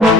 From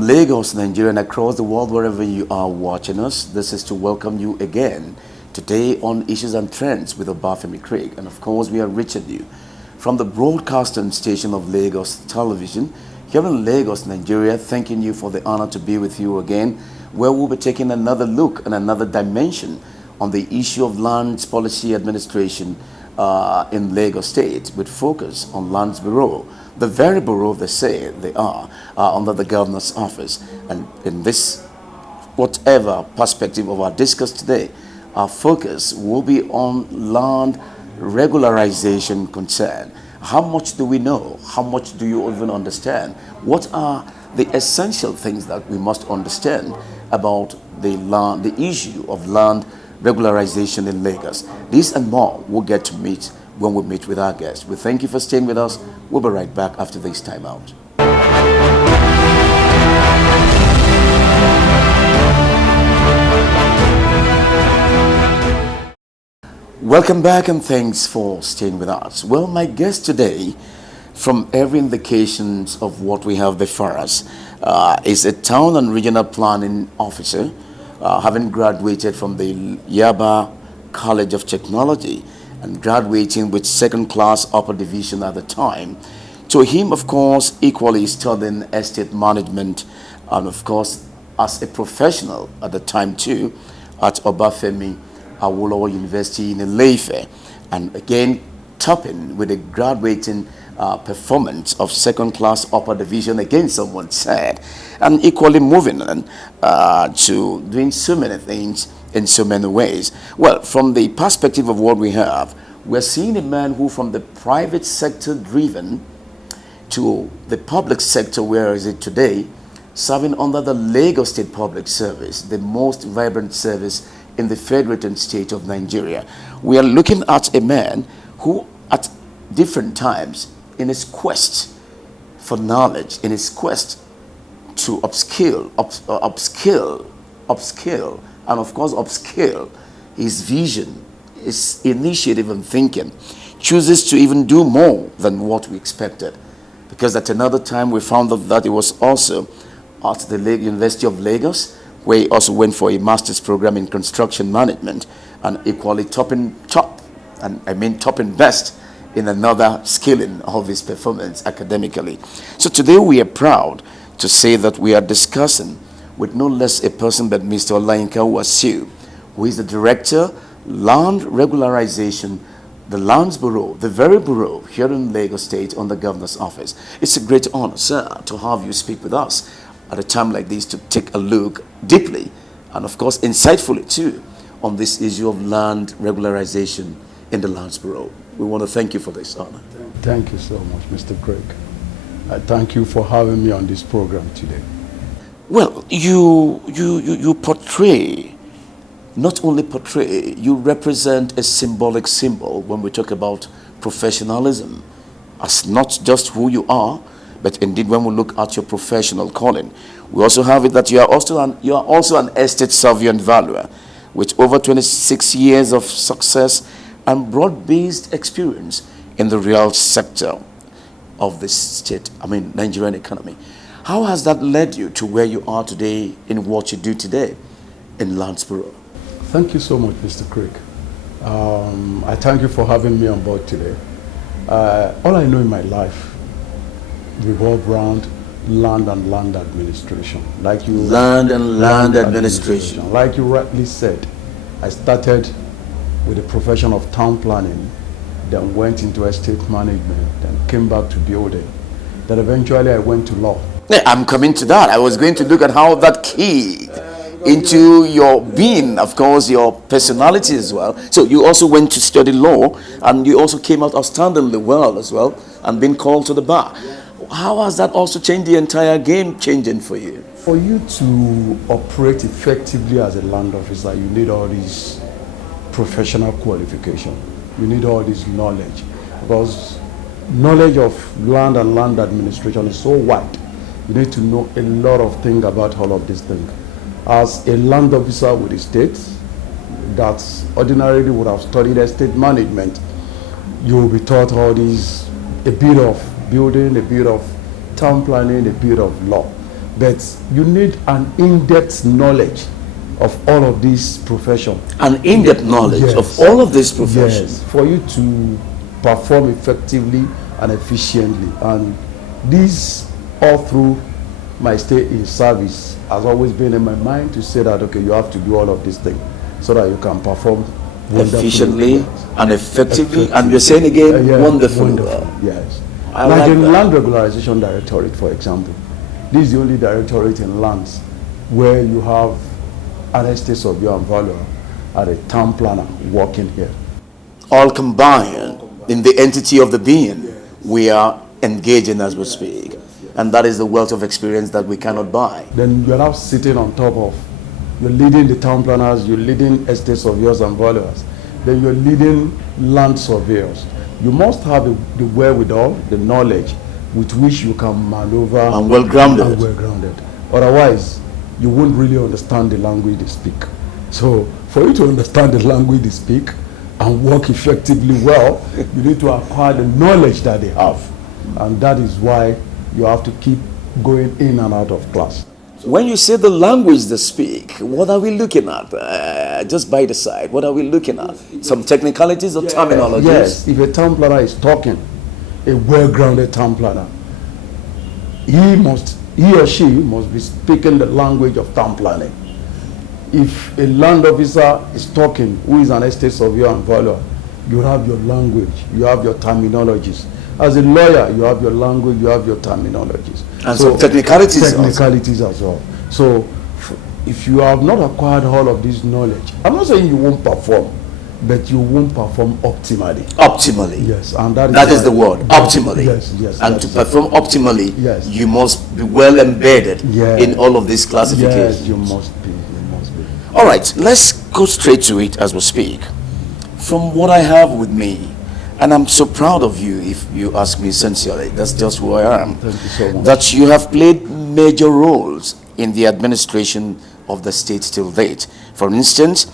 Lagos, Nigeria, and across the world, wherever you are watching us, this is to welcome you again today on Issues and Trends with Obafemi Craig. And of course, we are reaching you from the broadcasting station of Lagos Television here in Lagos, Nigeria, thanking you for the honor to be with you again, where we'll be taking another look and another dimension on the issue of lands policy administration in Lagos State, with focus on Lands Bureau, the very bureau they say they are under the governor's office. And in this, whatever perspective of our discuss today, our focus will be on land regularization concern. How much do we know? How much do you even understand? What are the essential things that we must understand about the issue of land regularization in Lagos? This and more we'll get to meet when we meet with our guests. We thank you for staying with us. We'll be right back after this time out. Welcome back and thanks for staying with us. Well, my guest today, from every indications of what we have before us, is a town and regional planning officer, having graduated from the Yaba College of Technology and graduating with second class upper division at the time. To him, of course, equally studying estate management and, of course, as a professional at the time too, at Obafemi Awolowo University in Ile-Ife, and again topping with a graduating performance of second class upper division, again someone said, and equally moving on to doing so many things in so many ways. Well, from the perspective of what we have, we're seeing a man who, from the private sector driven to the public sector, where is it today, serving under the Lagos State Public Service, the most vibrant service in the federated state of Nigeria. We are looking at a man who, at different times, in his quest for knowledge, in his quest to upskill, and of course upscale his vision, his initiative and thinking, chooses to even do more than what we expected. Because at another time we found out that he was also at the University of Lagos, where he also went for a master's program in construction management, and equally topping best in another skilling of his performance academically. So today we are proud to say that we are discussing with no less a person but Mr. Olayinka Wasiu, who is the Director, Land Regularization, the Lands Bureau, the very bureau here in Lagos State on the Governor's Office. It's a great honor, sir, to have you speak with us at a time like this to take a look deeply and, of course, insightfully too on this issue of land regularization in the Lands Bureau. We want to thank you for this honor. Thank you so much, Mr. Craig. I thank you for having me on this program today. Well, you portray, not only portray, you represent a symbolic symbol when we talk about professionalism, as not just who you are, but indeed when we look at your professional calling. We also have it that you are also an estate surveyor and valuer with over 26 years of success and broad-based experience in the real sector of this state, Nigerian economy. How has that led you to where you are today in what you do today in Landsborough? Thank you so much, Mr. Craig. I thank you for having me on board today. All I know in my life revolve around land and land administration. Like you land and land administration. Like you rightly said, I started with the profession of town planning, then went into estate management, then came back to building. Then eventually I went to law. Yeah, I'm coming to that. I was going to look at how that key into your being, of course, your personality as well. So you also went to study law, and you also came out outstandingly well as well, and been called to the bar. How has that also changed the entire game changing for you? For you to operate effectively as a land officer, you need all these professional qualification. You need all this knowledge, because knowledge of land and land administration is so wide. You need to know a lot of things about all of these things. As a land officer with a state that ordinarily would have studied estate management, you will be taught all these, a bit of building, a bit of town planning, a bit of law. But you need an in-depth knowledge of all of these professions. An in-depth knowledge Yes. of all of these professions. Yes, for you to perform effectively and efficiently. And this all through my stay in service has always been in my mind to say that, okay, you have to do all of these things so that you can perform Efficiently and effectively. And you're saying again, yeah, wonderful. wonderful. Yes. I Like like in that. Land Regularization Directorate, for example. This is the only directorate in lands where you have an estate surveyor and valuer and a town planner working here. All combined in the entity of the being we are engaging as we speak. And that is the wealth of experience that we cannot buy. Then you're now sitting on top of, you're leading the town planners, you're leading estate surveyors and valuers, then you're leading land surveyors. You must have the wherewithal, the knowledge with which you can maneuver. And well-grounded. And well-grounded. Otherwise, you won't really understand the language they speak. So for you to understand the language they speak and work effectively well, you need to acquire the knowledge that they have. And that is why you have to keep going in and out of class. When you say the language they speak, what are we looking at? Just by the side, what are we looking at? Some technicalities or terminologies? Yes, if a town planner is talking, a well-grounded town planner, he or she must be speaking the language of town planning. If a land officer is talking, who is an estate surveyor and valuer, you have your language, you have your terminologies. As a lawyer, you have your language, you have your terminologies. And so technicalities as well. So if you have not acquired all of this knowledge, I'm not saying you won't perform, but you won't perform optimally. Optimally. Yes, and that is the word, optimally. Yes. And to perform optimally, Yes. you must be well embedded in all of these classifications. Yes, you must be. All right, let's go straight to it as we speak. From what I have with me, and I'm so proud of you, if you ask me sincerely, that's just who I am. Thank you so much. That you have played major roles in the administration of the state till date. For instance,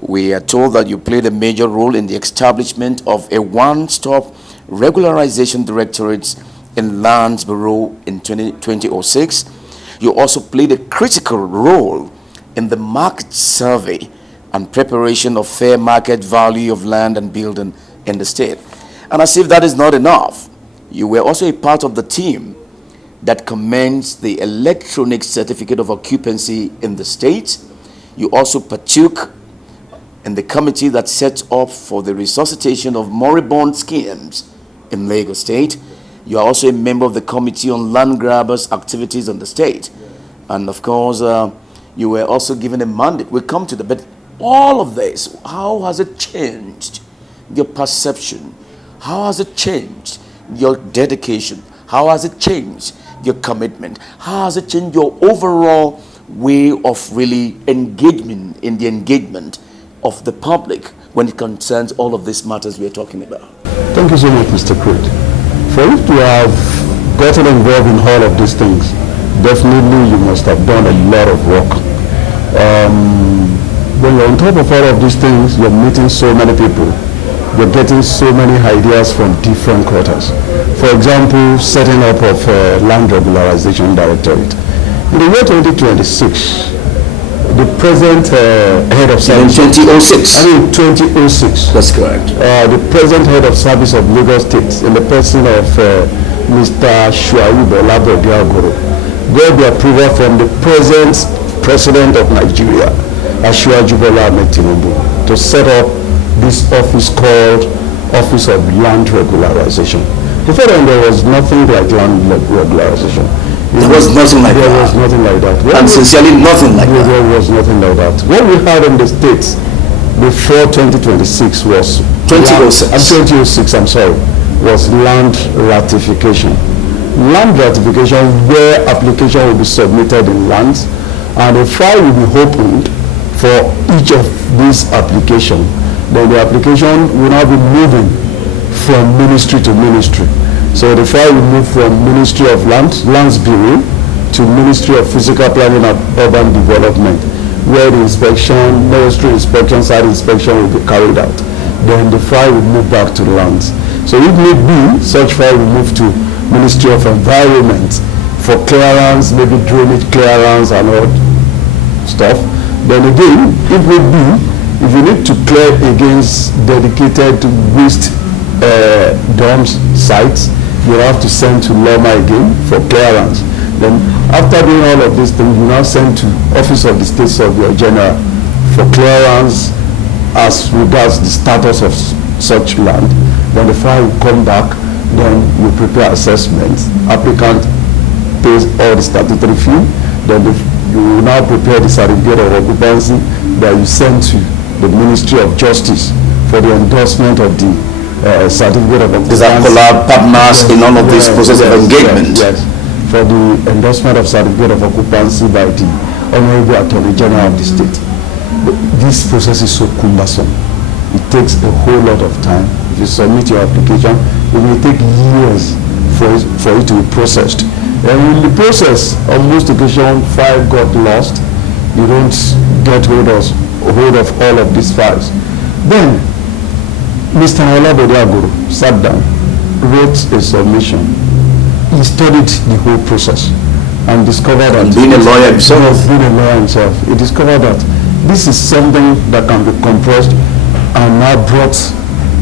we are told that you played a major role in the establishment of a one-stop regularization directorate in Landsborough in 2006. You also played a critical role in the market survey and preparation of fair market value of land and building in the state. And as if that is not enough, you were also a part of the team that commenced the electronic certificate of occupancy in the state. You also partook in the committee that set up for the resuscitation of moribund schemes in Lagos State. You are also a member of the committee on land grabbers activities in the state. And of course, you were also given a mandate. We'll come to that. But all of this, how has it changed your perception? How has it changed your dedication? How has it changed your commitment? How has it changed your overall way of really engagement in the engagement of the public when it concerns all of these matters we're talking about? Thank you so much, Mr. Craig. For you to have gotten involved in all of these things, definitely you must have done a lot of work. When you're on top of all of these things, you're meeting so many people. we're getting so many ideas from different quarters. For example, setting up of Land Regularization Directorate. In the year 2026, the present head of service... In 2006? I mean 2006. That's correct. The present head of service of Lagos State, in the person of Mr. Shuaib Olabode-Agoro, got the approval from the present president of Nigeria, Asiwaju Bola Ahmed Tinubu, to set up this office called Office of Land Regularization. Before then, there was nothing like land regularization. There was nothing like that. There was nothing like that. And sincerely, nothing like that. There was nothing like that. What we had in the States before 2026 was... 2006. 2006, I'm sorry, was land ratification. Land ratification, where application will be submitted in lands, and a file will be opened for each of these applications. Then the application will now be moving from ministry to ministry. So the file will move from Ministry of Lands Bureau to Ministry of Physical Planning and Urban Development, where the inspection, necessary inspection, site inspection will be carried out. Then the file will move back to lands. So if need be, such file will move to Ministry of Environment for clearance, maybe drainage clearance and all stuff. Then again, if need be, if you need to clear against dedicated waste dumps sites, you have to send to Loma again for clearance. Then after doing all of these things, you now send to Office of the State Surveyor General for clearance as regards the status of such land. Then the file will come back, then you prepare assessments. Applicant pays all the statutory fee, then you will now prepare the certificate of occupancy that you send to the Ministry of Justice for the endorsement of the certificate of occupancy. Is that collab partners in all of this process of engagement? Yes, for the endorsement of certificate of occupancy by the Honorable Attorney General of the state. But this process is so cumbersome. It takes a whole lot of time. If you submit your application, it will take years for it to be processed. And in the process, on most occasions, file got lost. You don't get hold of all of these files. Then, Mr. Olabode-Agoro sat down, wrote a submission. He studied the whole process and discovered that... Being a lawyer himself. He discovered that this is something that can be compressed and now brought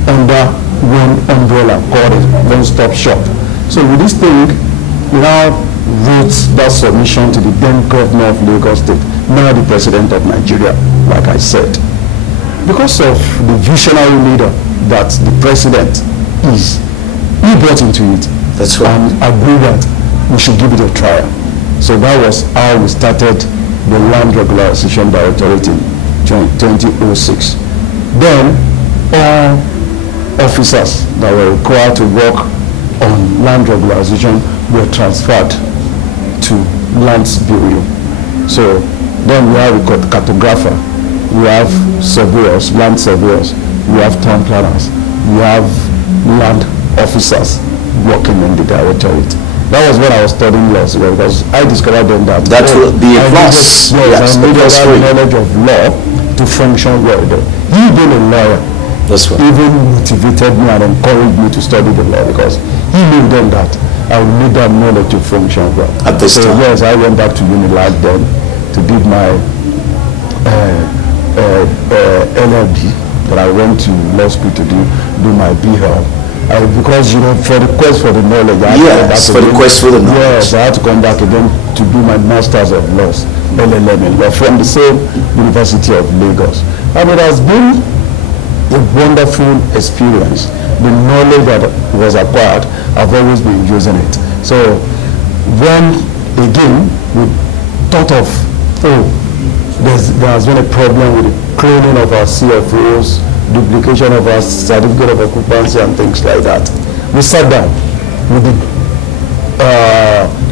under one umbrella called a one-stop shop. So with this thing, he now wrote that submission to the then governor of Lagos State, now the president of Nigeria, like I said. Because of the visionary leader that the president is, he brought into it. That's right. And agreed that we should give it a try. So that was how we started the Land Regularization Directorate in 2006. Then all officers that were required to work on land regularization were transferred to Lands Bureau. So then we have a cartographer, we have surveyors, land surveyors, we have town planners, we have land officers working in the directorate. That was when I was studying law, because I discovered then that will be a plus. Yes, I needed that knowledge of law to function well. He being a lawyer, that's right, even motivated me and encouraged me to study the law, because he knew then that I would need that knowledge to function well. At this time. Yes, I went back to Unilag then to do my LLB, that I went to law school to do my BHEL. Because, for the quest for the knowledge, yes, I had to come back again to do my Masters of Laws, LLM in law, from the same University of Lagos. And it has been a wonderful experience. The knowledge that was acquired, I've always been using it. So when, again, we thought of, there has been a problem with the cloning of our CFOs, duplication of our certificate of occupancy and things like that. We sat down with the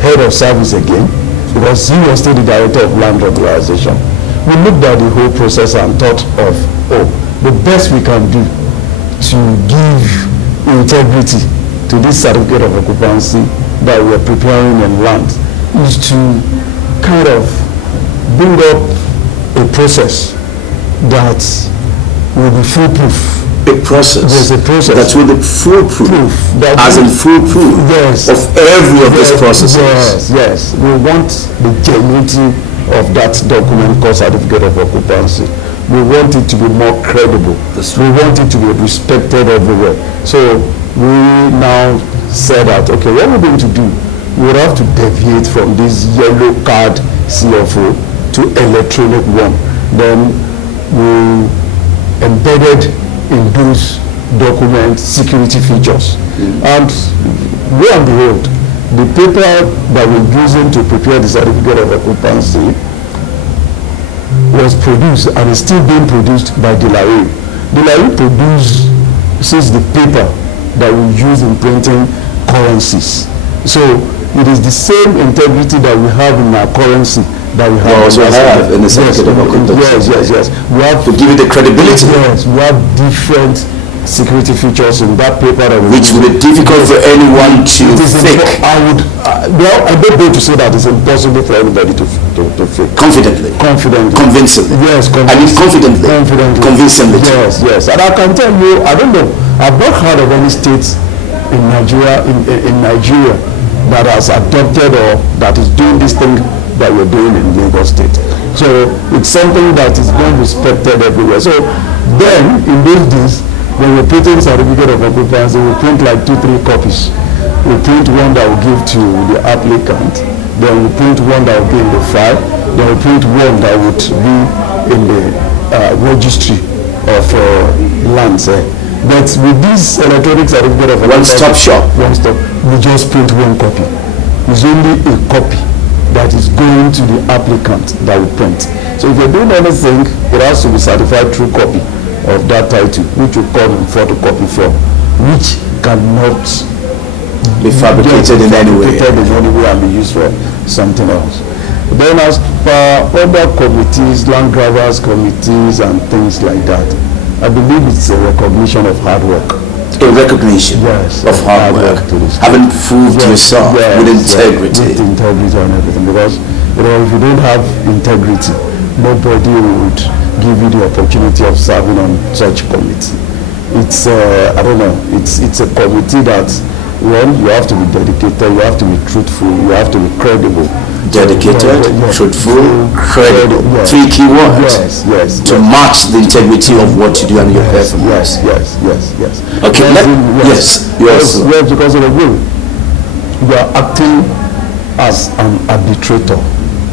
head of service again, because he was still the director of land regularization. We looked at the whole process and thought of, the best we can do to give integrity to this certificate of occupancy that we are preparing in land is to kind of build up a process that will be foolproof a process. There's a process. That will be foolproof, that as in foolproof, yes, of every of these processes. Yes, yes. We want the genuinity of that document called certificate of occupancy. We want it to be more credible. We want it to be respected everywhere. So we now said that, okay, what we're going to do, we would have to deviate from this yellow card CFO to electronic one. Then we embedded in those documents security features. And lo and behold, the paper that we're using to prepare the certificate of occupancy was produced and is still being produced by Delaware. Delaware produces the paper that we use in printing currencies. So it is the same integrity that we have in our currency that we have, in the certificate of occupancy. Yes. We have to give it the credibility. Yes, we have different security features in that paper that which would be difficult for anyone to fake. I don't go to say that it's impossible for anybody to fake. Confidently. Convincingly. Yes, I mean confidently. Convincingly. Yes. And I can tell you, I don't know, I've not heard of any states in Nigeria that has adopted or that is doing this thing that we're doing in Lagos State. So it's something that is being respected everywhere. So then, in those days, when we're printing certificate of occupancy, we print like 2-3 copies. We print one that will give to the applicant, then we print one that will be in the file, then we print one that would be in the registry of lands. But with this electronic certificate of one-stop shop, we just print one copy. It's only a copy that is going to the applicant that we print. So if you're doing anything, it has to be certified true copy of that title, which will come in photocopy form, which cannot be fabricated in any way and be used for something else. Then as per other committees, land grabbers committees and things like that, I believe it's a recognition of hard work. A recognition of hard work. Having proved yourself with integrity. With integrity and everything. Because if you don't have integrity, nobody would give you the opportunity of serving on such committee. It's I don't know, it's a committee that, one, you have to be dedicated, you have to be truthful, you have to be credible. Dedicated, truthful, credible. Yes. 3 key words. Yes. To match the integrity of what you do and your performance. Yes. Okay. Yes. Because of the will, you are acting as an arbitrator,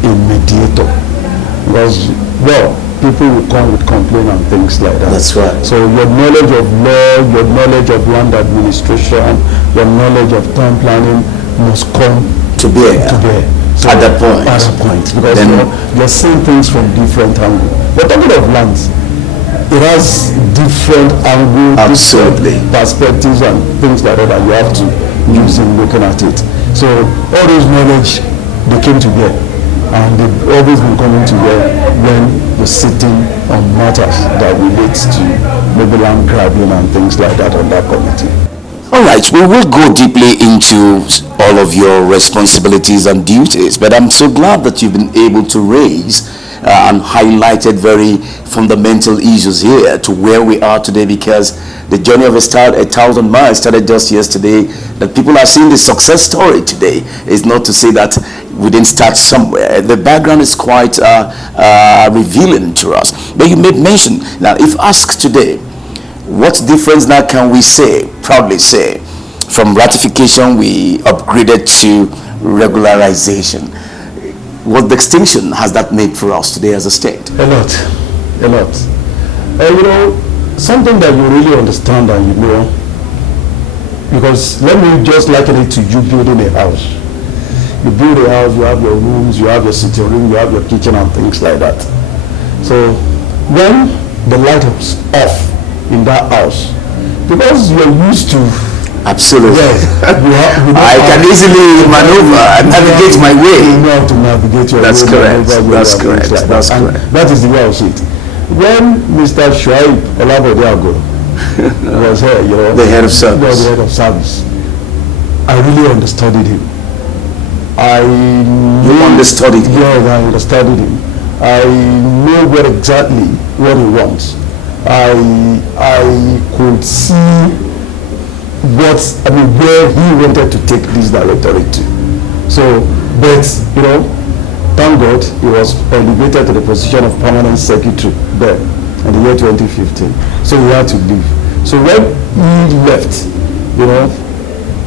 a mediator. Because, people will come with complaint and things like that. That's right. So your knowledge of law, your knowledge of land administration, your knowledge of town planning must come to bear. So at that point. Because you're seeing things from different angles. But talking of lands, it has different angles, different perspectives and things like that you have to use in looking at it. So all those knowledge, they came together. And they've always been coming together when you're sitting on matters that relates to maybe land grabbing and things like that on that committee. All right, we will go deeply into all of your responsibilities and duties, but I'm so glad that you've been able to raise and highlighted very fundamental issues here to where we are today, because the journey of 1,000 miles started just yesterday. That people are seeing the success story today is not to say that we didn't start somewhere. The background is quite revealing to us. But you made mention, now if asked today, what difference now can we proudly say, from ratification we upgraded to regularization? What distinction has that made for us today as a state? A lot. Something that you really understand and because let me just liken it to you building a house. You build a house, you have your rooms, you have your sitting room, you have your kitchen and things like that. So when the light is off in that house, because you're used to absolutely. I can easily maneuver and navigate my way. You know how to navigate your way. That's correct. That is the way I see it. When Mr. Shuaib Olabode was here, the head of service. The head of service, I really understudied him. You understudied him? Yes, I understudied him. I know exactly what he wants. I could could see where he wanted to take this directorate to. So, but, thank God he was elevated to the position of permanent secretary there in the year 2015. So he had to leave. So when he left,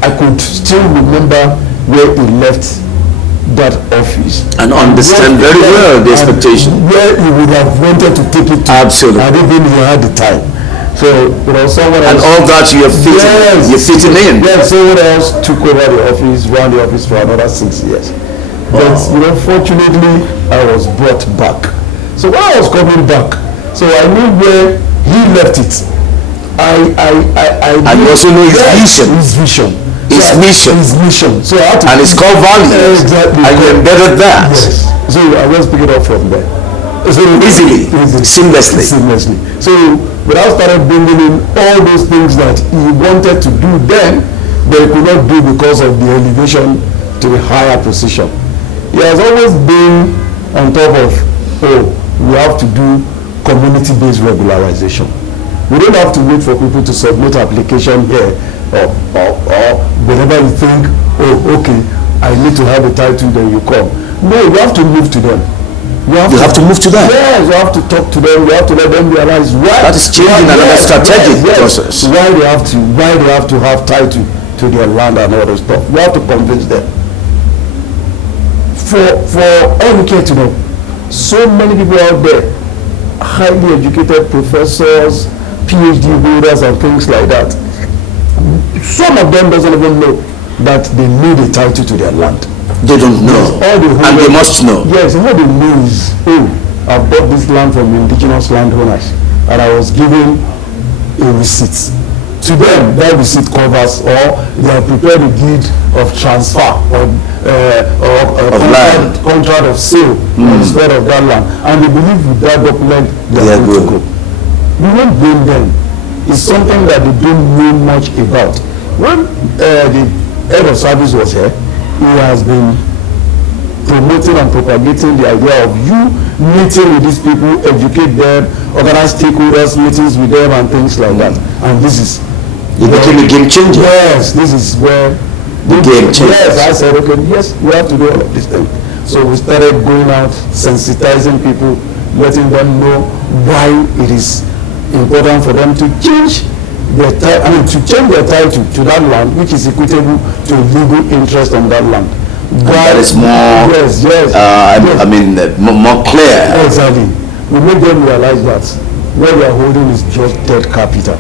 I could still remember where he left that office and understand very well the expectation where he would have wanted to take it to. Absolutely. And even he had the time. So someone else, and all that you're fitting in. Yes, someone else took over the office, ran the office for another 6 years. But fortunately, I was brought back. So when I was coming back, so I knew where he left it. I you also know his vision. His mission. So I had to, and it's called values. Exactly. And you embedded that. Yes. So I just pick it up from there. So easily, seamlessly. So when I started bringing in all those things that he wanted to do then, but he could not do because of the elevation to a higher position. He has always been on top of, we have to do community-based regularization. We don't have to wait for people to submit application here or whenever you think, okay, I need to have a title, then you come. No, you have to move to them. You have to move to them. Yes, you have to talk to them. You have to let them realize why. That is changing another strategic process. Why they have to have title to their land and all those stuff. You have to convince them. For educate to know, so many people out there, highly educated professors, PhD holders and things like that. Some of them doesn't even know that they need a title to their land. They don't know. And they must know. Yes, all they know is, I've bought this land from indigenous landowners and I was given a receipt. To them, that receipt covers, or they have prepared a deed of transfer or contract of sale instead of that land. And they believe with that document they are good to go. We won't blame them. It's something that they don't know much about. When the head of service was here, he has been promoting and propagating the idea of you meeting with these people, educate them, organize stakeholders meetings with them and things like that. And this is you became a game changer. Yes, this is where the game changer. Yes, I said, okay, yes, we have to do all of this thing. So we started going out, sensitizing people, letting them know why it is important for them to change their to change their title to that land, which is equitable to legal interest on that land. That is more, more clear. Exactly. We make them realize that what we are holding is just dead capital.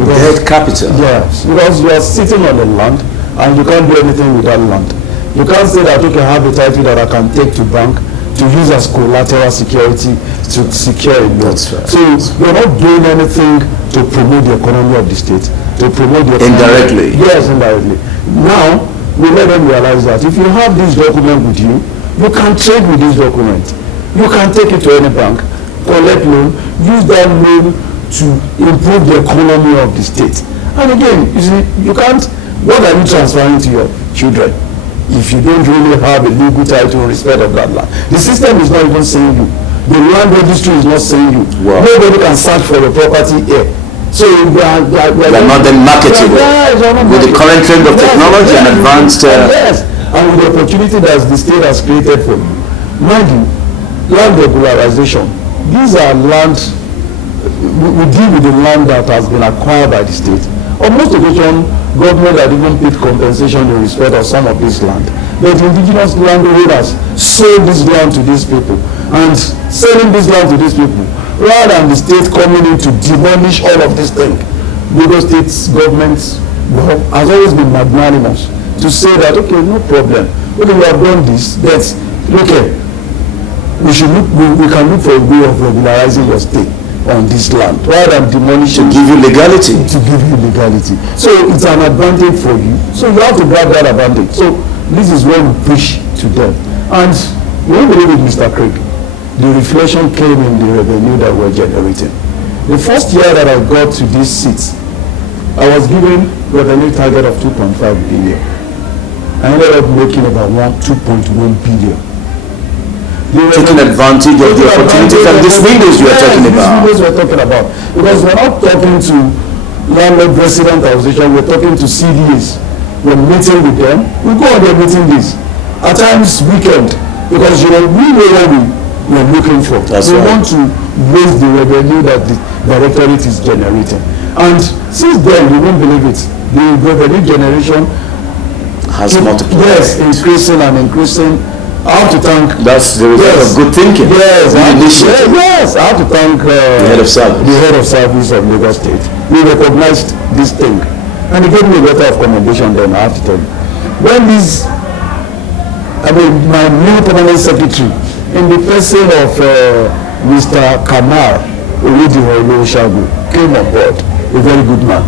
Dead capital? Yes, because you are sitting on the land and you can't do anything with that land. You can't say that, okay, I have a title that I can take to bank to use as collateral security to secure a loan. Right. So we're not doing anything to promote the economy of the state, to promote the economy. Indirectly? Yes, indirectly. Now, we let them realize that if you have this document with you, you can trade with this document. You can take it to any bank, collect loan, use that loan to improve the economy of the state. And again, you see, you can't, what are you transferring to your children if you don't really have a legal title in respect of that land? The system is not even saying you. The land registry is not saying you. Wow. Nobody can search for your property here. So we are not then marketable with the current trend of technology and advanced. Yes, and with the opportunity that the state has created for you. Mind you, land regularization. These are land. We deal with the land that has been acquired by the state. On most occasions, government had even paid compensation in respect of some of this land. But the indigenous landowners sold this land to these people, and selling this land to these people, rather than the state coming in to demolish all of this thing. Lagos State government has always been magnanimous to say that, okay, no problem. Okay, we have done this, but okay, we can look for a way of regularizing your stay on this land rather than demolishing. To give you legality. So it's an advantage for you. So you have to grab that advantage. So this is what we push to them. And when we did with Mr. Craig, the reflection came in the revenue that we're generating. The first year that I got to this seat, I was given revenue target of 2.5 billion. I ended up making about 2.1 billion. Taking advantage of the opportunities and these windows you are talking about. These windows we're talking about. Because we're not talking to landlord resident association, we're talking to CDAs, we're meeting with them, we go on their meeting days, at times weekend, because we know what we're looking for. We want to raise the revenue that the directorate is generating. And since then, you won't believe it, the revenue generation has multiplied. Yes, increasing and increasing. I have to thank. That's the result of good thinking. Yes, I have to thank the head of service. The head of service of Lagos State. He recognized this thing, and he gave me a letter of commendation. Then I have to tell you, when my new permanent secretary, in the person of Mr. Kamar Oluwasegun, came on board, a very good man.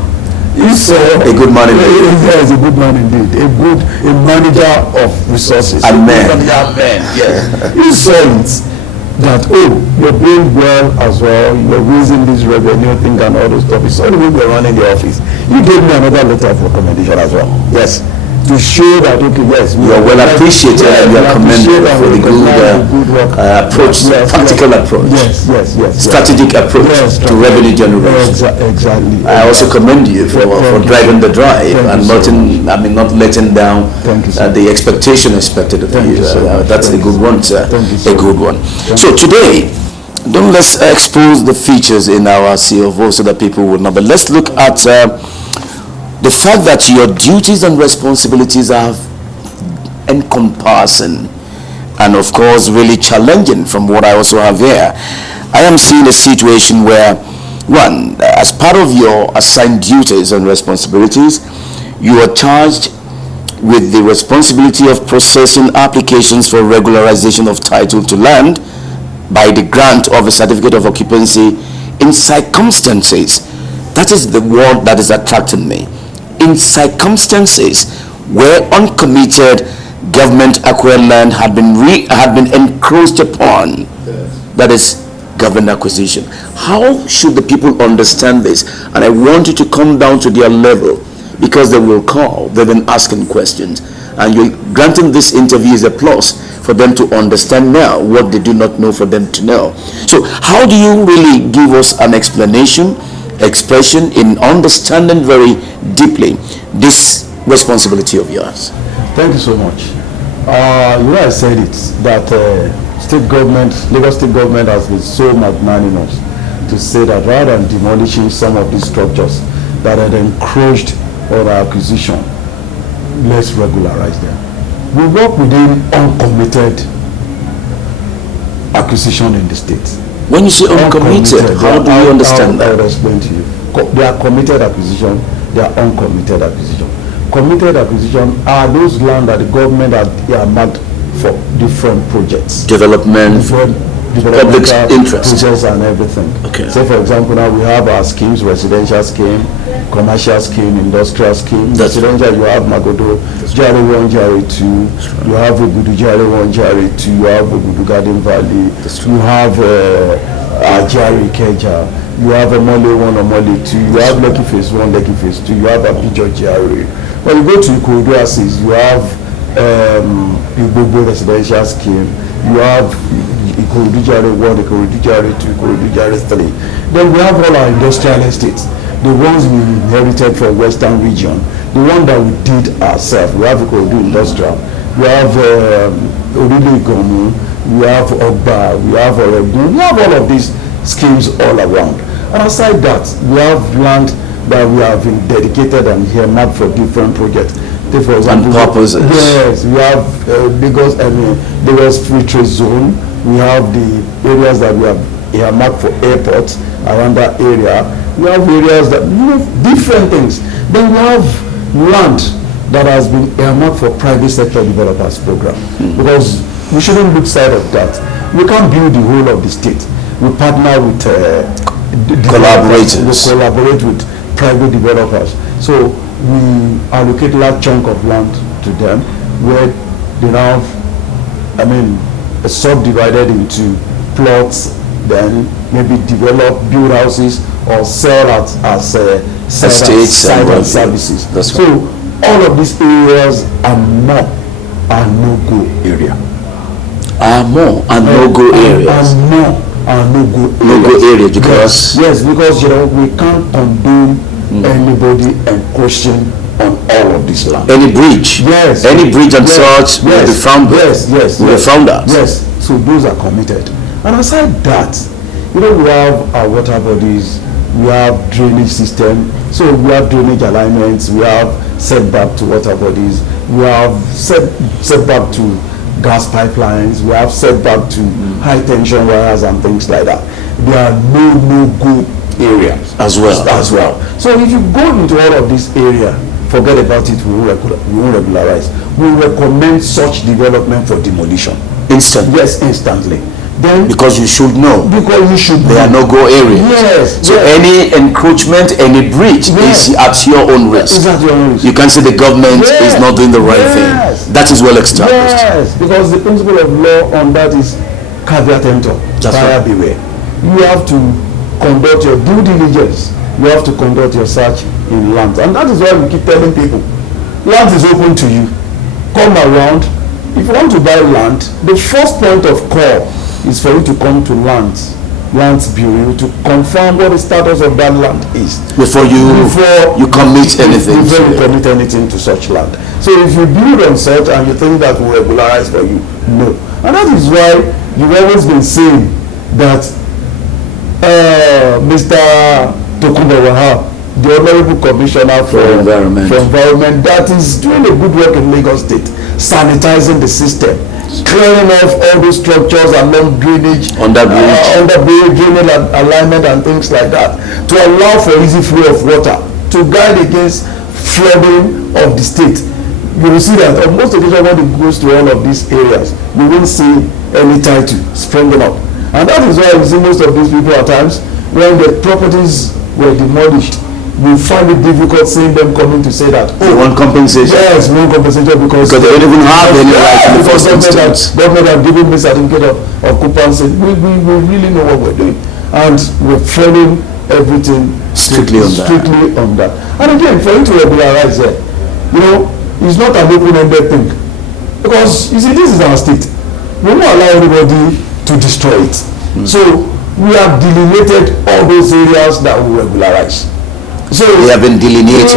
He saw a good man indeed. Yes, a good man indeed. A manager of resources. Amen. Yes. He saw it that you're doing well as well. You're raising this revenue thing and all those stuff. He saw the way we're running the office. He gave me another letter of recommendation as well. Yes. To show that we are well appreciated and you are commended for the good approach, practical approach, strategic approach to revenue generation. Exactly. I also commend you for driving the drive and not letting down the expectation expected of you. That's a good one, sir. A good one. So today, let's expose the features in our CFO so that people will know. But let's look at the fact that your duties and responsibilities are encompassing and of course really challenging. From what I also have here, I am seeing a situation where, one, as part of your assigned duties and responsibilities, you are charged with the responsibility of processing applications for regularization of title to land by the grant of a certificate of occupancy in circumstances. That is the word that is attracting me. In circumstances where uncommitted government acquired land had been encroached upon. That is government acquisition. How should the people understand this? And I want you to come down to their level, because they will call, they've been asking questions, and you're granting this interview is a plus for them to understand now what they do not know for them to know. So how do you really give us an expression in understanding very deeply this responsibility of yours? Thank you so much. I said it, that state government, Lagos state government has been so magnanimous to say that rather than demolishing some of these structures that had encroached on our acquisition, let's regularize them. We work within uncommitted acquisition in the state. When you say uncommitted, how do you understand that? I will explain to you. They are committed acquisition, they are uncommitted acquisition. Committed acquisition are those land that the government has marked for different projects. Development, public interest. Projects and everything. Okay. So for example, now we have our schemes, residential scheme, commercial scheme, industrial scheme. Residential, you have Magodo, Jari 1, Jari 2, you have Ogudu Jari 1, Jari 2, you have Ogudu Garden Valley, you have Jari Keja, you have Omole 1, Omole 2, you have Lekki Phase 1, Lekki Phase 2, you have Apijo Jari. When you go to Ikorodu Assis, you have Igbobo residential scheme, you have Ikorodu Jari 1, Ikorodu Jari 2, Ikorodu Jari 3. Then we have all our industrial estates, the ones we inherited from Western region, the one that we did ourselves. We have Ikorodu Industrial, we have Orile Gomu, we have Ogba, we have Oregun, we have all of these schemes all around. And aside that, we have land that we have been dedicated and earmarked for different projects. Take for example, and purposes. Yes, we have Lagos Free Trade Zone. We have the areas that we have earmarked for airports around that area. We have areas that different things. Then we have land that has been earmarked for private sector developers program, because we shouldn't lose sight of that. We can't build the whole of the state. We partner with collaborators. We collaborate with private developers. So we allocate a large chunk of land to them, where they now subdivided into plots, then maybe develop, build houses, or sell as estates and services. So all of these areas are no-go area. No-go areas. No-go area because yes, because we can't condone anybody encroaching on all of this land. Any breach? Yes. Any breach and such will be found. Yes. Will be found out. Yes. So those are committed. And aside that, we have our water bodies, we have drainage system. So we have drainage alignments, we have setback to water bodies, we have setback to gas pipelines, we have setback to high tension wires and things like that. There are no-go areas as well. So if you go into all of this area, forget about it, we won't regularize. We recommend such development for demolition. Instantly? Yes, instantly. Then, because you should know. Because you should know. There are no-go areas. Yes. So any encroachment, any breach is at your own risk. Is at your own risk. You can say the government is not doing the right thing. That is well established. Yes, because the principle of law on that is caveat emptor, buyer beware. You have to conduct your due diligence. You have to conduct your search in land. And that is why we keep telling people, land is open to you. Come around. If you want to buy land, the first point of call is for you to come to lands bureau to confirm what the status of that land is before you commit anything. Before you commit anything to such land. So if you build on such and you think that will regularize for you, no. And that is why you've always been saying that Mr. Tokunbo Wahab, the Honorable Commissioner for Environment, that is doing a good work in Lagos State, sanitizing the system, clearing off all those structures along drainage, underbridge, drainage alignment and things like that, to allow for easy flow of water, to guard against flooding of the state. You will see that on most occasions when it goes to all of these areas, you won't see any title springing up. And that is why you see most of these people at times, when the properties were demolished, we find it difficult seeing them coming to say that, oh, one compensation. Yes, one compensation because they don't even have any right in the first instance. Government have given me certificate of occupancy. We really know what we're doing, and we're following everything strictly on that. And again, for you to regularize it, it's not an open-ended thing, because you see, this is our state. We won't allow anybody to destroy it. So we have delineated all those areas that we regularize. So they have been delineated.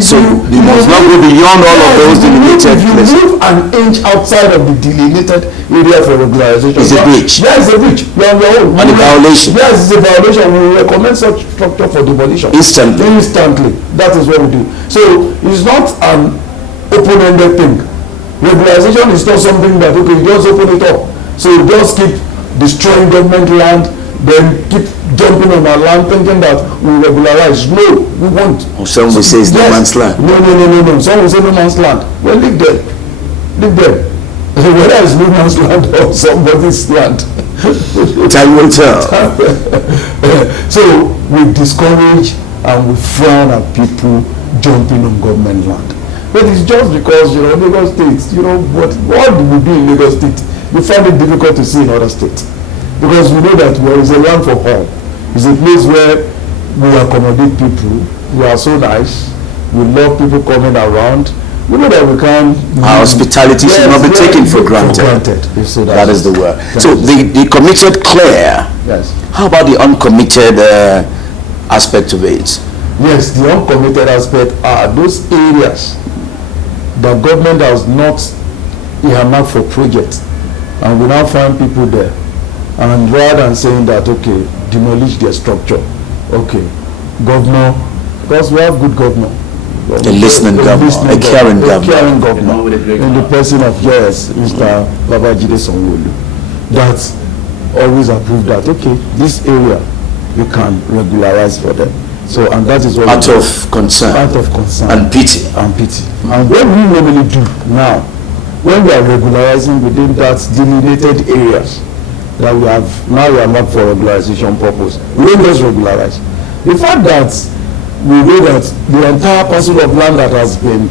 So you must not go beyond all of those delineated places. If you move an inch outside of the delineated area for regularization, it's a breach. Yeah, it's a breach. You're on your own. And a violation. Yes, it's a violation. We recommend such structure for demolition. Instantly. That is what we do. So it's not an open-ended thing. Regularization is not something that, okay, you just open it up. So you just keep destroying government land, then keep jumping on our land thinking that we regularize. No, we won't. Or some will say it's no man's land. No. Some will say no man's land. Well, leave them. Whether it's no man's land or somebody's land, time will tell. So we discourage and we frown at people jumping on government land. But it's just because, Lagos State, what do we do in Lagos State? We find it difficult to see in other states. Because we know that there is a land for all. It's a place where we accommodate people. We are so nice. We love people coming around. We know that we can. Our hospitality should not be taken for granted. That is the word. So the committed clear. Yes. How about the uncommitted aspect of it? Yes, the uncommitted aspect are those areas that government has not earmarked for projects, and we now find people there. And rather than saying that, okay, demolish their structure, okay, governor, because we have good governor, a listening governor, a caring governor, in the person of Mr. Babajide Sanwo-Olu, that always approved that, okay, this area you can regularize for them. So, and that is what out of concern and pity. And what we normally do now, when we are regularizing within that delineated areas that we have now, we are not for regularization purpose. We don't just regularize. The fact that we know that the entire parcel of land that has been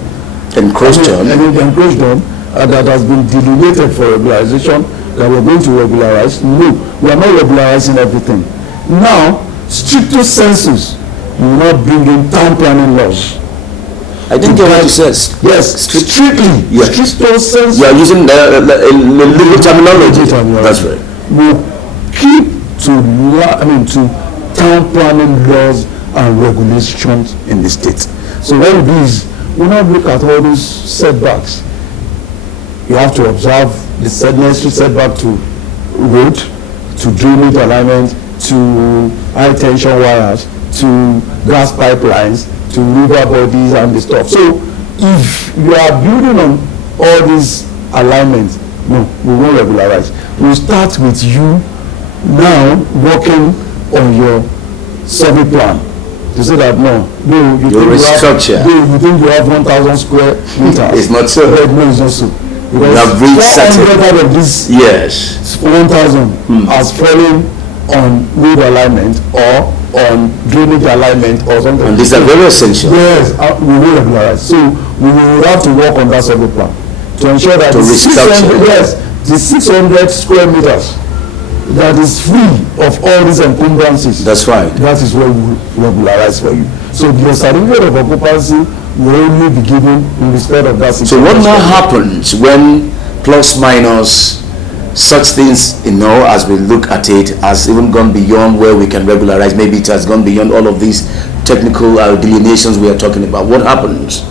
encroached on, that has been delineated for regularization, that we're going to regularize. No, we are not regularizing everything. Now, stricter census, we will not bring in town planning laws. I didn't get what you said. Yes, strictly. Yes. Stricter census. You are using legal terminology. That's right. We'll keep to town planning laws and regulations in the state. So what we do is we now look at all those setbacks. You have to observe the necessary setback to road, to drainage alignment, to high tension wires, to gas pipelines, to river bodies and the stuff. So if you are building on all these alignments, no, we won't regularize. We'll start with you now working on your survey plan to say that no, you think you have 1,000 square meters. It's not so. No, it's not so. Because 400 of this 1,000 has fallen on road alignment or on drainage alignment or something. And these are very essential. Yes, we will regularize. So we will have to work on that survey plan to ensure that the 600 square meters that is free of all these encumbrances. That's right. That is what we will regularize for you. So the certificate of occupancy will only be given in respect of that. So what now happens when plus minus such things, as we look at it, has even gone beyond where we can regularize? Maybe it has gone beyond all of these technical delineations we are talking about. What happens?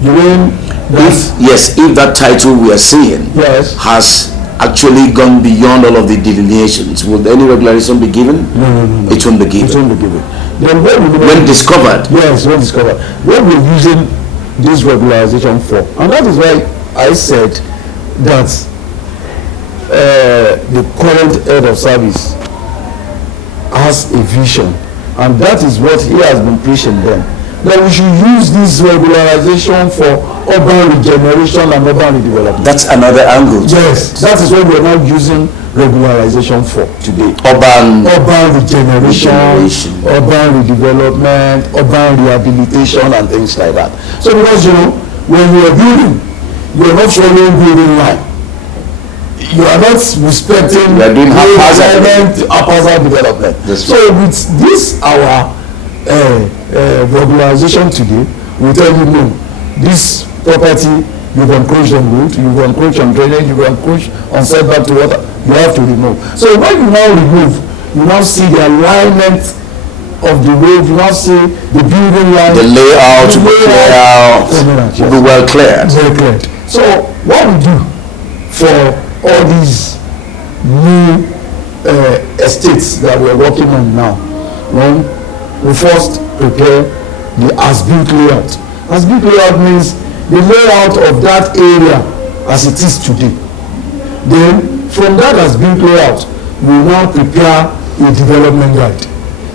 You mean if that title we are seeing has actually gone beyond all of the delineations, will any regularization be given? No. It won't be given. It won't be given. Then when discovered? Yes, when discovered. What we're using this regularization for, and that is why I said that the current head of service has a vision, and that is what he has been preaching then, that we should use this regularization for urban regeneration and urban redevelopment. That's another angle. Yes, that is what we are now using regularization for today. Urban regeneration, urban redevelopment, urban rehabilitation and things like that. So because when you are building, you are not following building line. You are not respecting haphazard development. So with this our regularization today, we tell you no, this property you've encroached on road, you've encroached on drainage, you've encroached on setback to water, you have to remove. So when you now remove, you now see the alignment of the road, you now see the building line, the layout will be well cleared. Very cleared. So what we do for all these new estates that we're working on now, we first prepare the as-built layout. As-built layout means the layout of that area as it is today. Then from that as-built layout, we now prepare a development guide.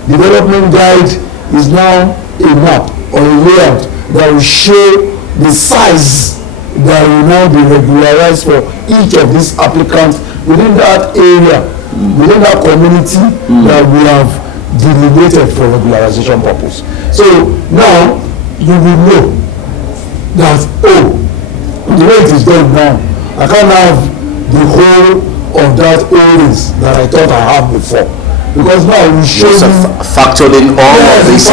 Development guide is now a map or a layout that will show the size that will now be regularized for each of these applicants within that area, within that community that we have delineated for regularization purpose. So now you will know that the way it is done now, I can't have the whole of that areas that I thought I have before, because now we show you factored in all of these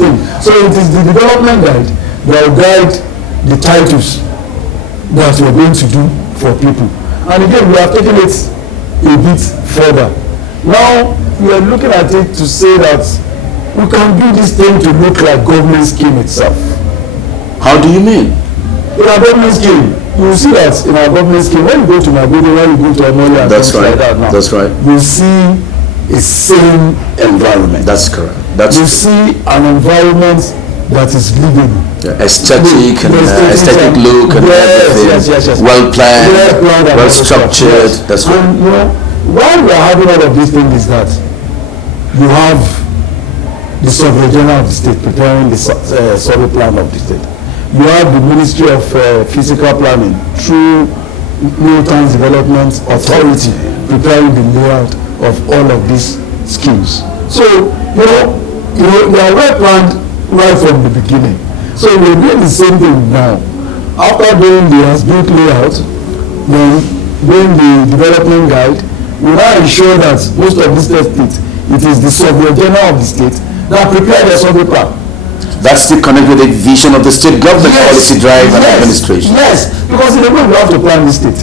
things. So it is the development guide that will guide the titles that we are going to do for people. And again, we are taking it a bit further. Now we are looking at it to say that we can do this thing to look like government scheme itself. How do you mean? In our government scheme, you will see that in our government scheme, when you go to my building, when you go to Omoli and things like that now, that's right. You see a same environment. That's correct. You see an environment that is living. Aesthetic look and everything. Yes. Well planned, well structured. Yes. That's right. And why we are having all of these things is that you have the Sovereign General of the state preparing the survey plan of the state. You have the Ministry of Physical Planning through Newtown's Development Authority preparing the layout of all of these schemes. So they are well planned right from the beginning. So we're doing the same thing now. After doing the as-built layout, then doing the development guide, we now ensure that most of these estates, it is the Sovereign General of the state that prepare the survey plan. That's the connected vision of the state government policy drive and administration. Yes, because in a way we have to plan the state.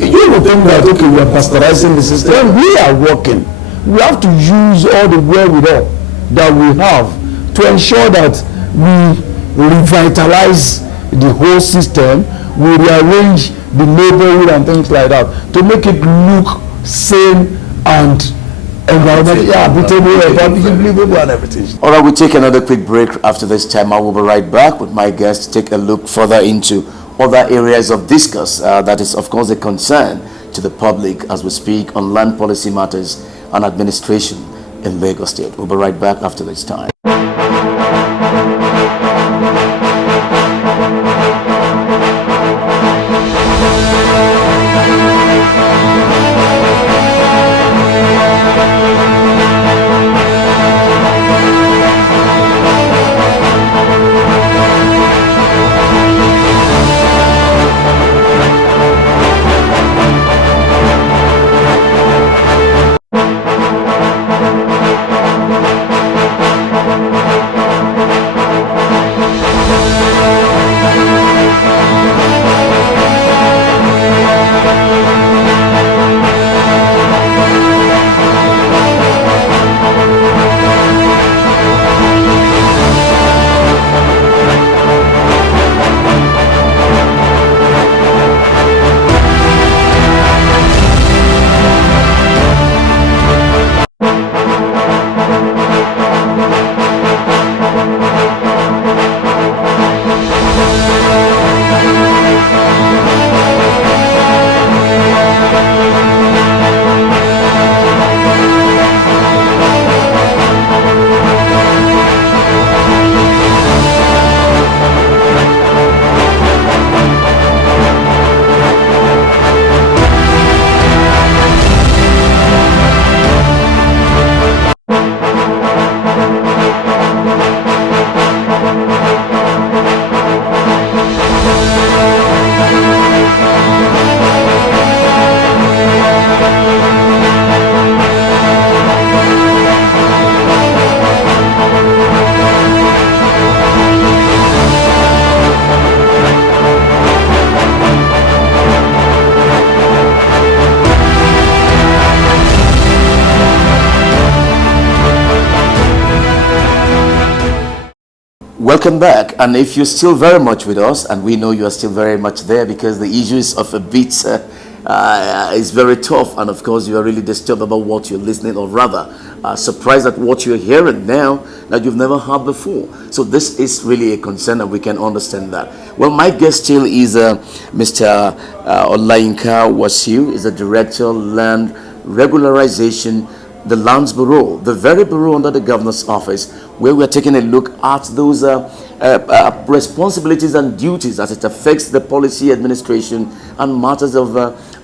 You will think that, okay, we are pasteurizing the system. We are working. We have to use all the wherewithal that we have to ensure that we revitalize the whole system, we rearrange the neighborhood and things like that to make it look sane and environmentally habitable and everything. All right, we take another quick break. After this time, I will be right back with my guest to take a look further into other areas of discuss that is, of course, a concern to the public as we speak on land policy matters and administration in Lagos State. We'll be right back after this time. Welcome back, and if you're still very much with us, and we know you are still very much there because the issues of a bit is very tough, and of course you are really disturbed about what you're listening, or rather surprised at what you're hearing now that you've never heard before. So this is really a concern, and we can understand that. Well, my guest still is Mr. Olayinka Wasiu, is the Director Land Regularization, the Lands Bureau, the very bureau under the Governor's Office, where we are taking a look at those responsibilities and duties as it affects the policy administration and matters of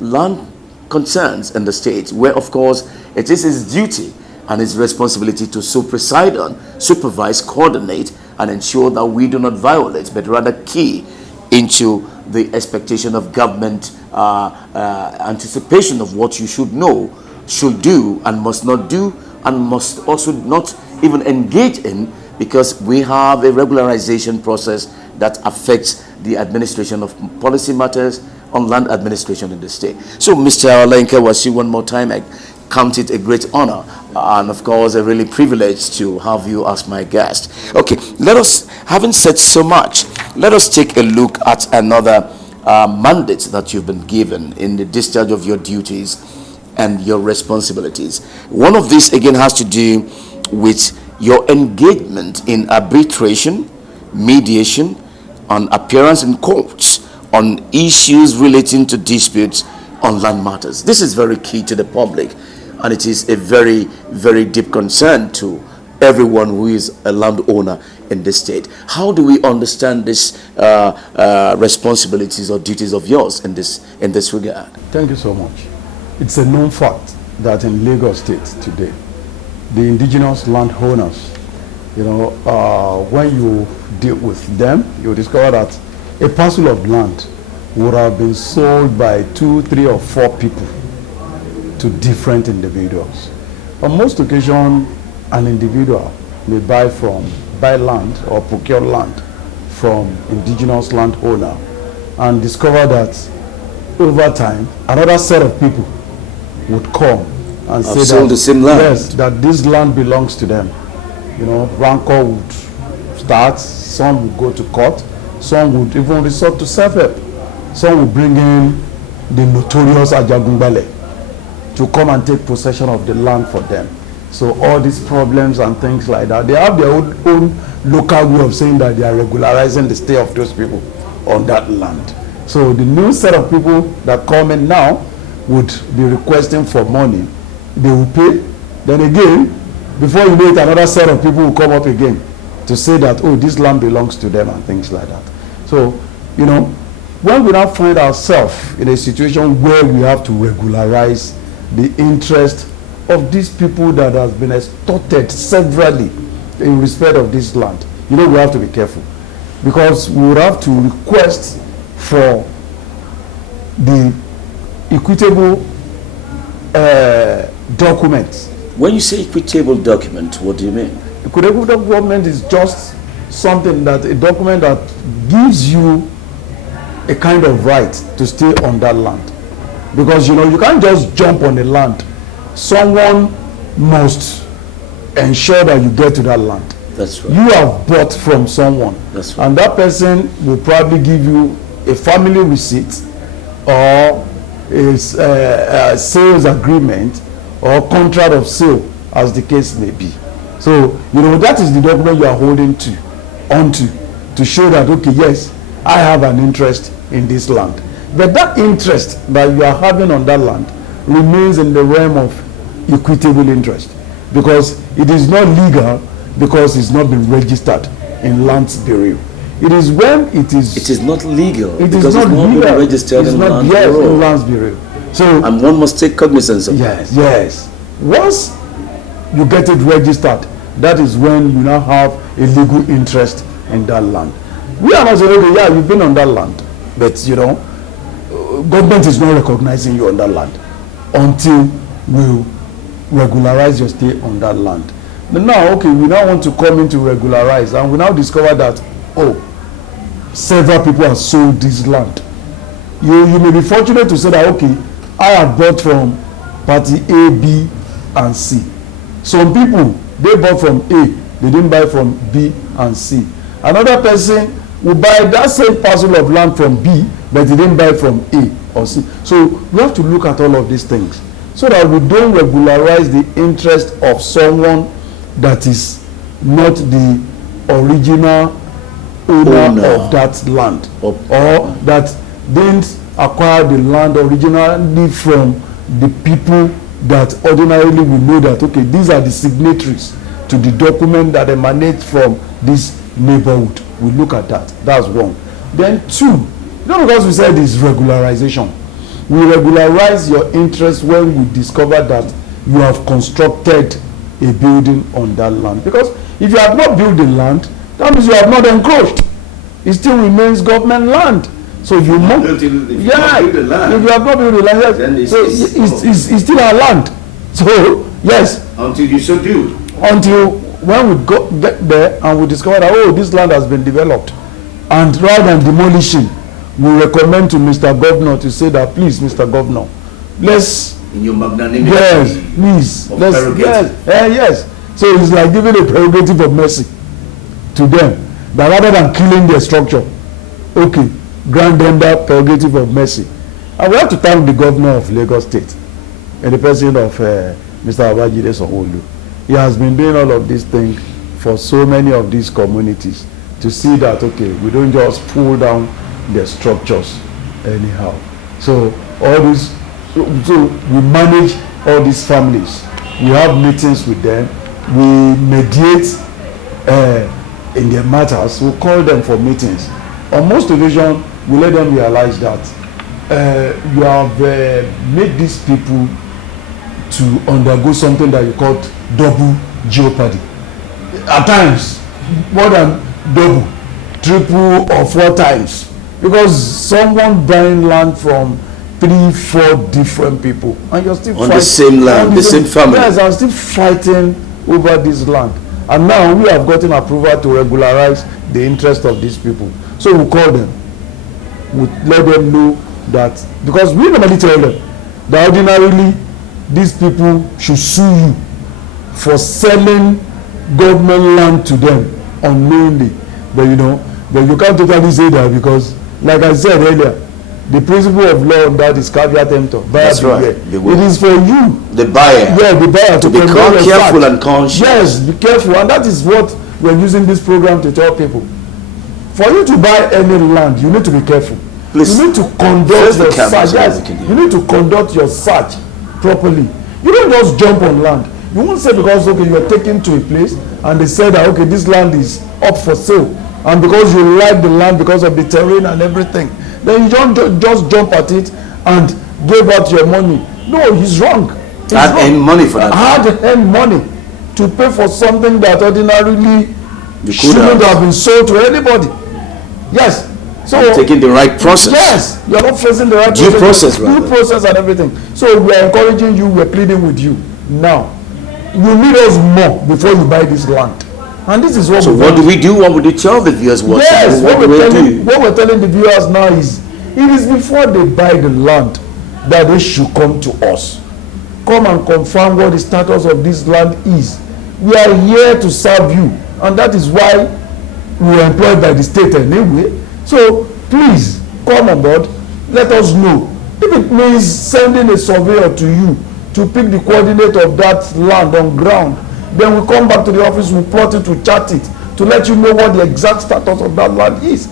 land concerns in the state, where of course it is his duty and his responsibility to supervise, coordinate, and ensure that we do not violate, but rather key into the expectation of government, anticipation of what you should know, should do, and must not do, and must also not even engage in, because we have a regularization process that affects the administration of policy matters on land administration in the state. So, Mr. Olayinka Wasiu, one more time, I count it a great honor and, of course, a really privilege to have you as my guest. Okay, let us, having said so much, let us take a look at another mandate that you've been given in the discharge of your duties and your responsibilities. One of these again has to do with your engagement in arbitration, mediation, and appearance in courts on issues relating to disputes on land matters. This is very key to the public, and it is a very, very deep concern to everyone who is a landowner in this state. How do we understand these responsibilities or duties of yours in this regard? Thank you so much. It's a known fact that in Lagos State today, the indigenous landowners, when you deal with them, you discover that a parcel of land would have been sold by 2, 3, or 4 people to different individuals. On most occasions, an individual may buy land or procure land from indigenous landowner and discover that over time, another set of people would come and say that, the same land. Yes, that this land belongs to them. rancor would start. Some would go to court. Some would even resort to self-help. Some would bring in the notorious Ajagungbale to come and take possession of the land for them. So all these problems and things like that, they have their own local way of saying that they are regularizing the stay of those people on that land. So the new set of people that come in now would be requesting for money. They will pay. Then again, before you know it, another set of people will come up again to say that, oh, this land belongs to them and things like that. So, when we now find ourselves in a situation where we have to regularize the interest of these people that has been extorted severally in respect of this land, we have to be careful, because we would have to request for the equitable documents. When you say equitable document, what do you mean? Equitable document is just something that a document that gives you a kind of right to stay on that land, because you can't just jump on the land. Someone must ensure that you get to that land. That's right. You have bought from someone. That's right. And that person will probably give you a family receipt or a sales agreement or contract of sale, as the case may be. So that is the document you are holding onto to show that, okay, yes, I have an interest in this land. But that interest that you are having on that land remains in the realm of equitable interest, because it is not legal, because it's not been registered in Lands Bureau. It is when it is not legal. It is not legal. Registered it's in not Lands yes Bureau. in Lands Bureau. So and one must take cognizance of that. Yes. Once you get it registered, that is when you now have a legal interest in that land. We are not saying, okay, yeah, you've been on that land, but government is not recognizing you on that land until we regularize your stay on that land. But now, okay, we now want to come in to regularize, and we now discover that, several people have sold this land. You may be fortunate to say that, okay, I have bought from party A, B, and C. Some people, they bought from A, they didn't buy from B and C. Another person will buy that same parcel of land from B, but he didn't buy from A or C. So we have to look at all of these things so that we don't regularize the interest of someone that is not the original owner of that land, or that didn't acquire the land originally from the people that ordinarily we know that, okay, these are the signatories to the document that emanates from this neighborhood. We look at that. That's one. Then two, because we said it's regularization, we regularize your interest when we discover that you have constructed a building on that land. Because if you have not built the land, that means you have not encroached. It still remains government land. So you must, if you have not built the land, yes, then it's still our land. So yes, until you so do. Until when we get there and we discover that, this land has been developed, and rather than demolishing, we recommend to Mr. Governor to say that, please, Mr. Governor, let's, in your magnanimity, yes, please, yes. So it's like giving a prerogative of mercy to them, that rather than killing their structure, okay, grant them that prerogative of mercy. And we have to thank the governor of Lagos State and the president of Mr. Abajide Sanwo-Olu. He has been doing all of these things for so many of these communities to see that, okay, we don't just pull down their structures anyhow. So all this, so we manage all these families. We have meetings with them. We mediate in their matters. We call them for meetings. On most occasions, we let them realize that you have made these people to undergo something that you call double jeopardy. At times, more than double, triple, or 4 times. Because someone buying land from 3-4 different people, and you're still on the same land, the same family. Yes, I'm still fighting over this land. And now we have gotten approval to regularize the interest of these people. So we call them. We let them know that, because we normally tell them that ordinarily these people should sue you for selling government land to them unknowingly. But but you can't totally say that, because, like I said earlier, the principle of law on that is caveat emptor. That's right. It is for you, the buyer, the buyer, to become careful and conscious. Yes, be careful, and that is what we're using this program to tell people. For you to buy any land, you need to be careful. Please, you need to conduct your search. Yes, you need to conduct your search properly. You don't just jump on land. You won't say because you're taken to a place and they said that this land is up for sale, and because you like the land because of the terrain and everything, then you don't just jump at it and give out your money. No, he's wrong. Earn money for that. Earn money to pay for something that ordinarily shouldn't have been sold to anybody. Yes. So you're taking the right process. Yes, you're not facing the right due process and everything. So we are encouraging you, we're pleading with you. Now, you need us more before you buy this land. And this is what what do we do? What would you tell the viewers? What we're telling the viewers now is, it is before they buy the land that they should come to us. Come and confirm what the status of this land is. We are here to serve you, and that is why we are employed by the state anyway. So please come on board. Let us know. If it means sending a surveyor to you to pick the coordinate of that land on ground, then we come back to the office, we plot it, we chart it, to let you know what the exact status of that land is.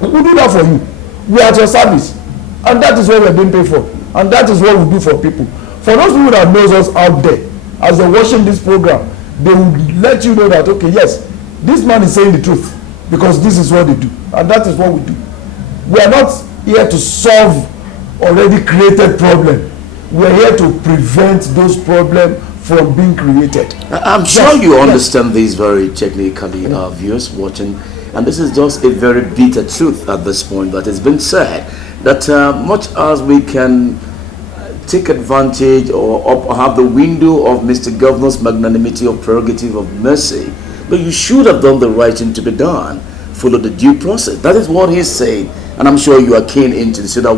We do that for you. We are at your service, and that is what we are being paid for, and that is what we do for people. For those people that knows us out there, as they're watching this program, they will let you know that yes, this man is saying the truth, because this is what they do, and that is what we do. We are not here to solve already created problem. We are here to prevent those problems from being created. I'm sure you understand this very technically, viewers watching, and this is just a very bitter truth at this point that has been said, that much as we can take advantage or have the window of Mr. Governor's magnanimity or prerogative of mercy, but you should have done the right thing to be done. Follow the due process. That is what he's saying, and I'm sure you are keen into this, so that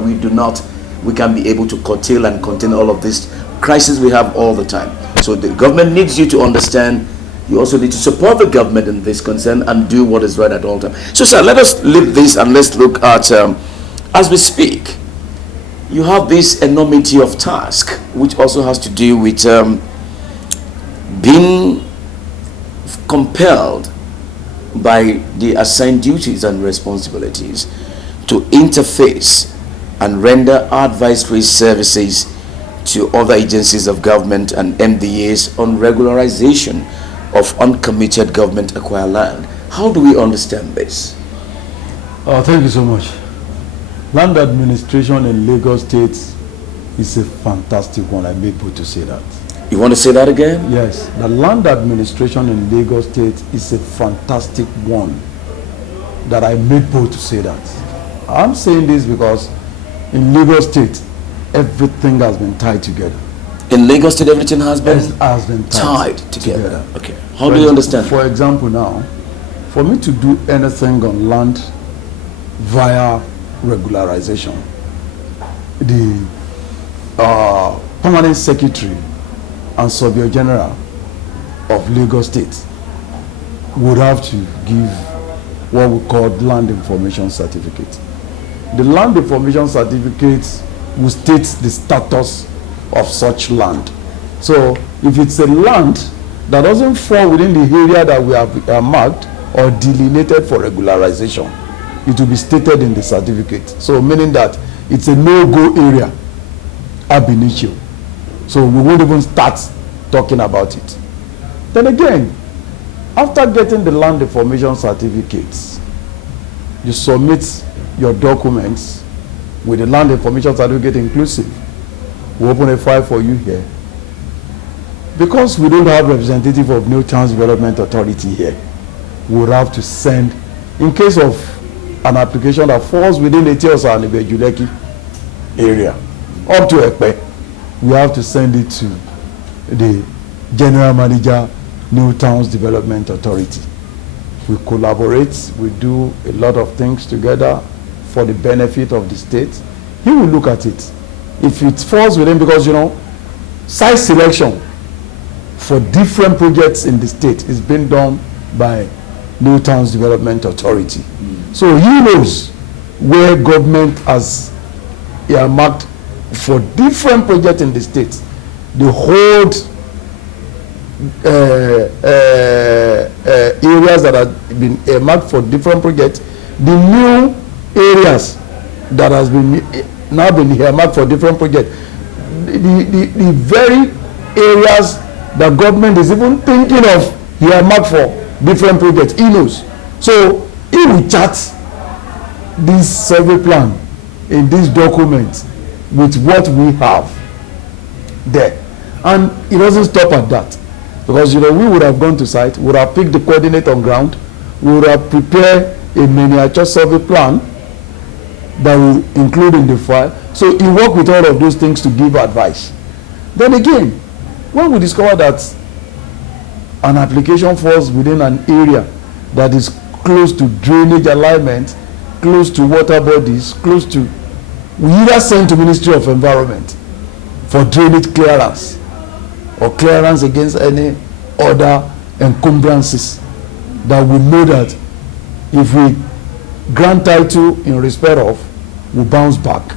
we can be able to curtail and contain all of this crisis we have all the time. So the government needs you to understand. You also need to support the government in this concern and do what is right at all times. So, sir, let us leave this and let's look at, as we speak, you have this enormity of task, which also has to do with being compelled by the assigned duties and responsibilities to interface and render advisory services to other agencies of government and MDAs on regularization of uncommitted government acquired land. How do we understand this? Thank you so much. Land administration in Lagos State is a fantastic one. I made bold to say that. You want to say that again? Yes. The land administration in Lagos State is a fantastic one that I made bold to say that. I'm saying this because in Lagos State, everything has been tied together. In Lagos State, everything has been tied together. Okay. How do you understand? For example, now, for me to do anything on land via regularization, the permanent secretary and surveyor general of Lagos State would have to give what we call land information certificate. The land information certificate will state the status of such land. So if it's a land that doesn't fall within the area that we have marked or delineated for regularization, it will be stated in the certificate. So meaning that it's a no-go area ab initio. So we won't even start talking about it. Then again, after getting the land information certificates, you submit your documents with the land information certificate inclusive. We open a file for you here. Because we don't have representative of New Chance Development Authority here, we would have to send, in case of an application that falls within the Etiosa and Ibejuleki area, up to Ekpe, we have to send it to the General Manager, New Towns Development Authority. We collaborate, we do a lot of things together for the benefit of the state. He will look at it. If it falls within, because site selection for different projects in the state is being done by New Towns Development Authority. So he knows where government has earmarked for different projects in the state. The whole areas that have been earmarked for different projects, the new areas that has been now been earmarked for different projects, the very areas that government is even thinking of earmarked for different projects, he knows. So he will chart this survey plan in this document with what we have there, and it doesn't stop at that, because we would have gone to site, would have picked the coordinate on ground, we would have prepared a miniature survey plan that will include in the file. So he worked with all of those things to give advice. Then again, when we discover that an application falls within an area that is close to drainage alignment, close to water bodies, close to, we either send to Ministry of Environment for drainage clearance or clearance against any other encumbrances that we know that if we grant title in respect of, will bounce back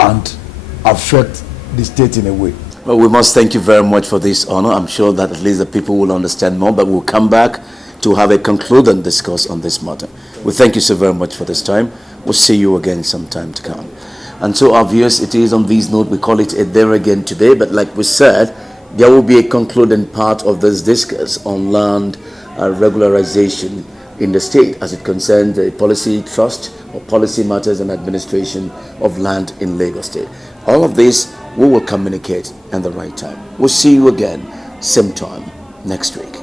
and affect the state in a way. Well, we must thank you very much for this honor. I'm sure that at least the people will understand more, but we'll come back to have a conclude and discuss on this matter. We thank you so very much for this time. We'll see you again sometime to come. And so obvious it is on this note, we call it a day again today, but like we said, there will be a concluding part of this discourse on land regularization in the state as it concerns the policy trust or policy matters and administration of land in Lagos State. All of this we will communicate at the right time. We'll see you again same time next week.